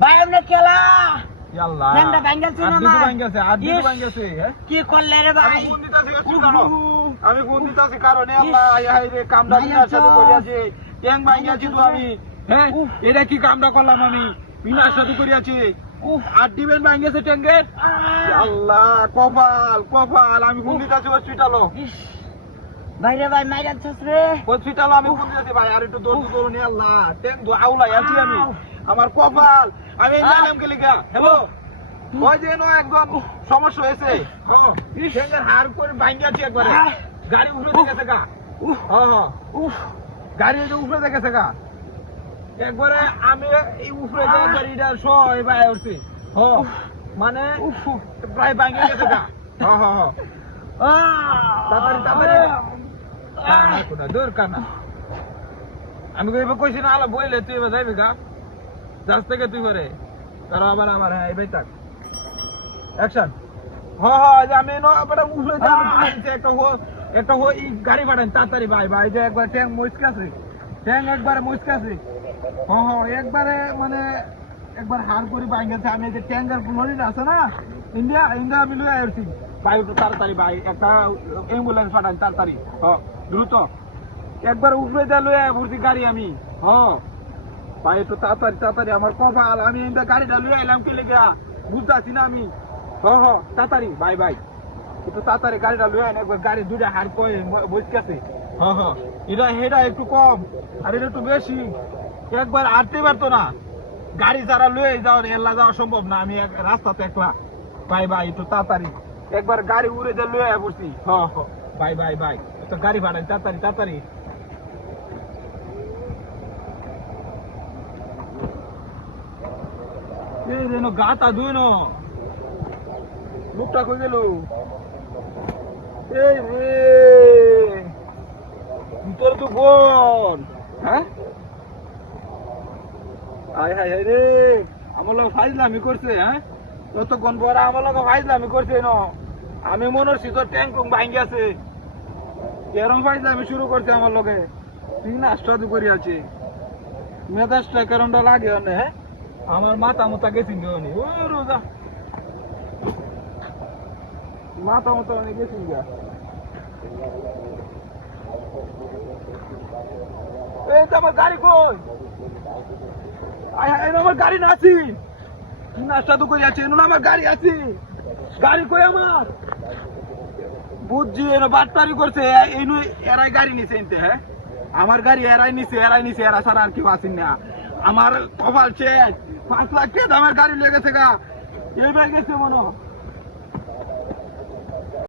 ভাই আমরা খেলা কি করলে রে ভাই? আমি ফোন দিতেছি কারণে আল্লাহ কামটা বিনার সাথে করিয়াছি ট্যাং ভাঙ্গিয়াছি তো আমি। হ্যাঁ এটা কি কামটা করলাম আমি? বিনার সাথে করিয়াছি আর দিবেন ভাঙ্গিয়েছে ট্যাঙ্গের। আল্লাহ কপাল কপাল। আমি ফোন দিতেছি হসপিটালও। বাইরে ভাই মাইরা রে হসপিটালও আমি ফোন দিতেছি ভাই। আর একটু দৌড় দৌড় আল্লাহ ট্যাং আউলাই আছি আমি। আমার কপাল। আমি জানলাম কে লিখা। হ্যালো ওই যে একজন সমস্যা হয়েছে। ট্যাঙ্গের হার করে ভাঙ্গিয়াছি একবারে। গাড়ি উপরে দেখেছে গা। গাড়ি উপরে দেখেছে গা একবারে। আমি এই উপরে গাড়িটা সবাই বাইরে উঠছি। মানে প্রায় ভাঙ্গে গেছে গা। তাড়াতাড়ি তাড়াতাড়ি দরকার না। আমি কইছি না আলা বইলে তুই এবার যাইবি গা যাস থেকে তুই করে তারা আবার আমার। হ্যাঁ এবার থাক অ্যাকশন। আমি উপরে একটা গাড়ি পাঠান তাড়াতাড়ি ভাই ভাই যে একবার ট্যাং মুচকাছে ট্যাং একবারে মুচকাছে। একবারে মানে একবার হার করে পাই গেছে। আমি যে ট্যাঙ্কার লরি আছে না ইন্ডিয়া ইন্ডিয়া আমি লুয়ে আসছি ভাই। একটু তাড়াতাড়ি ভাই একটা অ্যাম্বুলেন্স পাঠান তাড়াতাড়ি দ্রুত। একবার উপরে যা লুয়ে পড়ছি গাড়ি আমি। ভাই একটু তাড়াতাড়ি তাড়াতাড়ি। আমার কপাল। আমি ইন্ডিয়া গাড়িটা লুয়ে এলাম কে লেগে বুঝতেছি না আমি। তাড়াতাড়ি ভাই ভাই একটু তাড়াতাড়ি গাড়িটা লুয়ে আন। একবার গাড়ি দুটা হার করে বসে এটা হেটা একটু কম আর এটা একটু বেশি। একবার আটতে পারতো না। গাড়ি যারা লয়ে যাওয়ার এল্লা যাওয়া সম্ভব না। আমি রাস্তাতে একলা ভাই ভাই একটু তাড়াতাড়ি। একবার গাড়ি উড়ে যে লয়ে পড়ছি। ভাই ভাই ভাই একটা গাড়ি ভাড়াই তাড়াতাড়ি তাড়াতাড়ি। এই রে গাতা দুই ন লোকটা কই গেল? এই রে তোর তো বোন। হ্যাঁ আয় হায় হায় রে আমার লোক ফাইজলামি করছে। হ্যাঁ ততক্ষণ পরে আমার লোক ফাইজলামি করছে ন। আমি মনে হচ্ছি তোর ট্যাঙ্ক ভাঙ্গি আছে এরম ফাইজলামি শুরু করছে আমার লোকে। তুই নাস্তা তো করি আছি মেজাজটা কেরমটা লাগে অনে। হ্যাঁ আমার মাথা মোতা গেছি নি ও রোজা মাথা মোতা অনেক গেছি গা। এই তো আমার গাড়ি কই? আমার গাড়ি না আছি নাস্তা তো কই আছে আমার গাড়ি আছে। গাড়ি কই আমার? বুঝছি বাটপারি করছে এরাই গাড়ি নিছে এনতে। হ্যাঁ আমার গাড়ি এরাই নিছে এরা ছাড়া আর কেউ আসেন না। আমার কপাল শেষ। 5 লাখ টাকা আমার গাড়ি লেগেছে গা। এই গেছে মনে